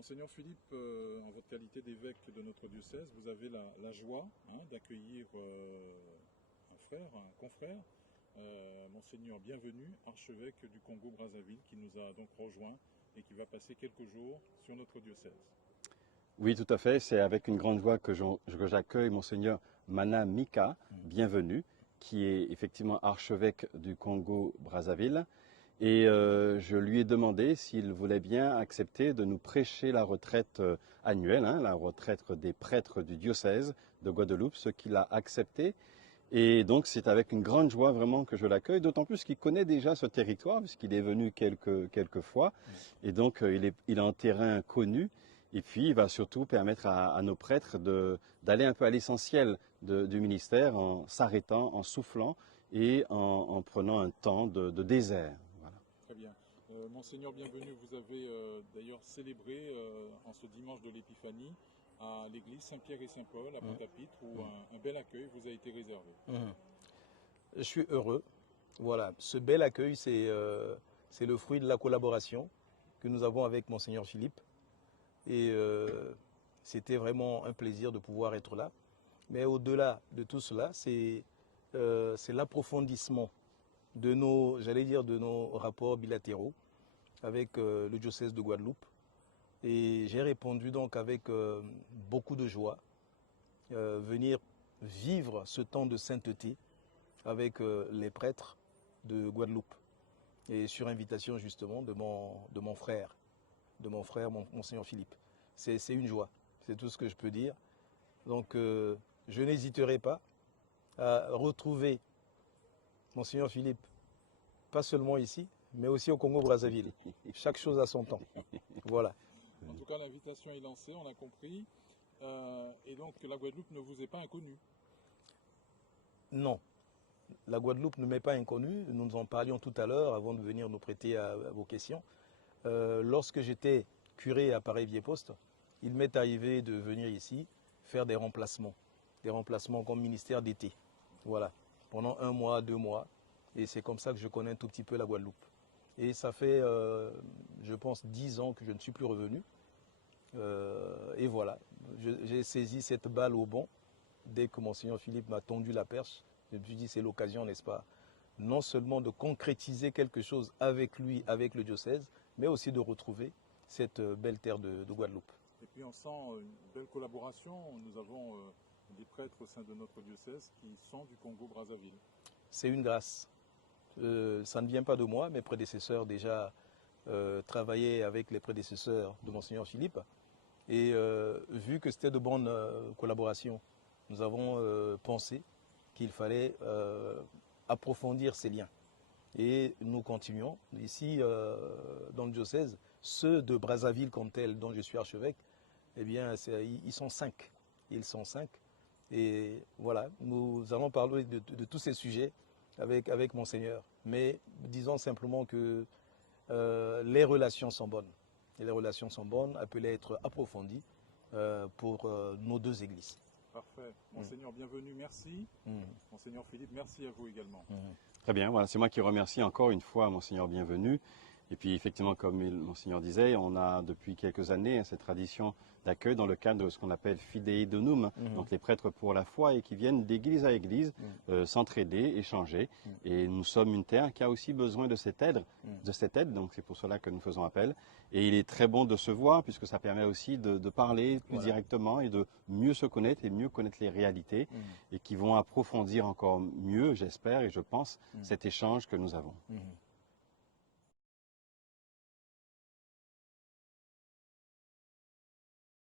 Monseigneur Philippe, en votre qualité d'évêque de notre diocèse, vous avez la joie d'accueillir un frère, un confrère, Monseigneur Bienvenu, archevêque du Congo-Brazzaville, qui nous a donc rejoint et qui va passer quelques jours sur notre diocèse. Oui, tout à fait. C'est avec une grande joie que j'accueille Monseigneur Mana Mika, Bienvenu, qui est effectivement archevêque du Congo-Brazzaville. Et je lui ai demandé s'il voulait bien accepter de nous prêcher la retraite annuelle, la retraite des prêtres du diocèse de Guadeloupe, ce qu'il a accepté. Et donc c'est avec une grande joie vraiment que je l'accueille, d'autant plus qu'il connaît déjà ce territoire, puisqu'il est venu quelques fois. Et donc il est en terrain connu. Et puis il va surtout permettre à nos prêtres d'aller un peu à l'essentiel du ministère en s'arrêtant, en soufflant et en prenant un temps de désert. Voilà. Très bien. Monseigneur Bienvenu, vous avez d'ailleurs célébré en ce dimanche de l'Épiphanie à l'église Saint-Pierre et Saint-Paul à Pointe-à-Pitre où un bel accueil vous a été réservé. Je suis heureux. Voilà, ce bel accueil, c'est le fruit de la collaboration que nous avons avec Monseigneur Philippe. Et c'était vraiment un plaisir de pouvoir être là. Mais au-delà de tout cela, c'est l'approfondissement de nos rapports bilatéraux avec le diocèse de Guadeloupe. Et j'ai répondu donc avec beaucoup de joie, venir vivre ce temps de sainteté avec les prêtres de Guadeloupe. Et sur invitation justement de mon frère, Monseigneur Philippe. C'est une joie, c'est tout ce que je peux dire. Donc je n'hésiterai pas à retrouver Monseigneur Philippe, pas seulement ici, mais aussi au Congo-Brazzaville. Chaque chose a son temps. Voilà. En tout cas, l'invitation est lancée, on a compris. Et donc, la Guadeloupe ne vous est pas inconnue? Non. La Guadeloupe ne m'est pas inconnue. Nous nous en parlions tout à l'heure avant de venir nous prêter à vos questions. Lorsque j'étais curé à Paris-Vieux-Poste, il m'est arrivé de venir ici faire des remplacements comme ministère d'été. Voilà. Pendant 1 mois, 2 mois. Et c'est comme ça que je connais un tout petit peu la Guadeloupe. Et ça fait, je pense, 10 ans que je ne suis plus revenu. Et voilà, j'ai saisi cette balle au bond. Dès que Monseigneur Philippe m'a tendu la perche, je me suis dit c'est l'occasion, n'est-ce pas, non seulement de concrétiser quelque chose avec lui, avec le diocèse, mais aussi de retrouver cette belle terre de Guadeloupe. Et puis on sent une belle collaboration. Nous avons des prêtres au sein de notre diocèse qui sont du Congo-Brazzaville. C'est une grâce. Ça ne vient pas de moi, mes prédécesseurs déjà travaillaient avec les prédécesseurs de Monseigneur Philippe. Et vu que c'était de bonnes collaborations, nous avons pensé qu'il fallait approfondir ces liens. Et nous continuons. Ici, dans le diocèse, ceux de Brazzaville comme tel, dont je suis archevêque, eh bien, ils sont 5. Ils sont 5. Et voilà, nous allons parler de tous ces sujets avec Monseigneur. Mais disons simplement que les relations sont bonnes. Et les relations sont bonnes, appelées à être approfondies pour nos 2 églises. Parfait. Monseigneur Bienvenu, merci. Monseigneur Philippe, merci à vous également. Très bien, voilà, c'est moi qui remercie encore une fois Monseigneur Bienvenu. Et puis effectivement, comme Monseigneur disait, on a depuis quelques années cette tradition d'accueil dans le cadre de ce qu'on appelle Fidei Donum, donc les prêtres pour la foi et qui viennent d'église à église s'entraider, échanger. Et nous sommes une terre qui a aussi besoin de cette aide, donc c'est pour cela que nous faisons appel. Et il est très bon de se voir puisque ça permet aussi de parler plus directement et de mieux se connaître et mieux connaître les réalités et qui vont approfondir encore mieux, j'espère et je pense, cet échange que nous avons.